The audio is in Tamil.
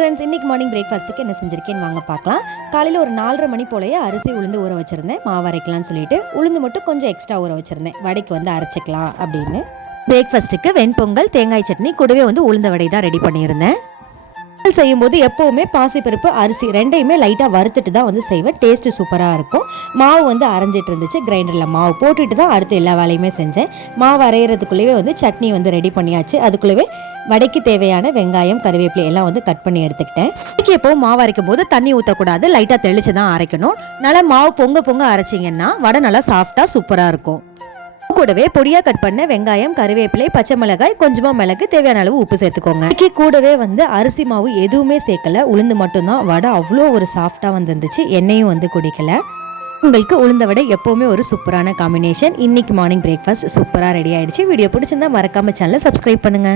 ஃப்ரெண்ட்ஸ், இன்றைக்கி மார்னிங் பிரேக்ஃபாஸ்ட்டுக்கு என்ன செஞ்சுருக்கேன்னு வாங்க பார்க்கலாம். காலையில் ஒரு 4:30 மணி போலயே அரிசி உளுந்து ஊற வச்சுருந்தேன். மாவு அரைக்கலாம்னு சொல்லிட்டு உளுந்து மட்டும் கொஞ்சம் எக்ஸ்ட்ரா ஊற வச்சுருந்தேன், வடைக்கு வந்து அரைச்சிக்கலாம் அப்படின்னு. பிரேக்ஃபாஸ்ட்டுக்கு வெண்பொங்கல், தேங்காய் சட்னி, கூடவே வந்து உளுந்த வடை தான் ரெடி பண்ணியிருந்தேன். செய்யும்போது எப்போவுமே பாசிப்பருப்பு அரிசி ரெண்டையுமே லைட்டாக வறுத்துட்டு தான் வந்து செய்வேன். டேஸ்ட்டு சூப்பராக இருக்கும். மாவு வந்து அரைஞ்சிட்டு இருந்துச்சு. கிரைண்டரில் மாவு போட்டுட்டு தான் அடுத்து எல்லா வேலையுமே செஞ்சேன். மாவு அரைகிறதுக்குள்ளேயே வந்து சட்னி வந்து ரெடி பண்ணியாச்சு. அதுக்குள்ளவே வடைக்கு தேவையான வெங்காயம், கருவேப்பிலை எல்லாம் வந்து கட் பண்ணி எடுத்துக்கிட்டேன். வடைக்கு எப்போவும் மாவு அரைக்கும் போது தண்ணி ஊற்றக்கூடாது, லைட்டாக தெளிச்சு தான் அரைக்கணும். நல்லா மாவு பொங்க அரைச்சிங்கன்னா வடை நல்லா சாஃப்டாக சூப்பராக இருக்கும். கூடவே பொடியா கட் பண்ண வெங்காயம், கருவேப்பிலை, பச்சை மிளகாய், கொஞ்சமா மிளகு, தேவையான அளவு உப்பு சேர்த்துக்கோங்க. கூடவே வந்து அரிசி மாவு எதுவுமே சேர்க்கல, உளுந்து மட்டும்தான். வடை அவ்வளோ ஒரு சாஃப்டா வந்துருந்துச்சு. எண்ணெயும் வந்து குடிக்கல. உங்களுக்கு உளுந்த வடை எப்பவுமே ஒரு சூப்பரான காம்பினேஷன். இன்னைக்கு மார்னிங் பிரேக்ஃபாஸ்ட் சூப்பரா ரெடி ஆயிடுச்சு. வீடியோ பிடிச்சிருந்தா மறக்காம சேனலை சப்ஸ்கிரைப் பண்ணுங்க.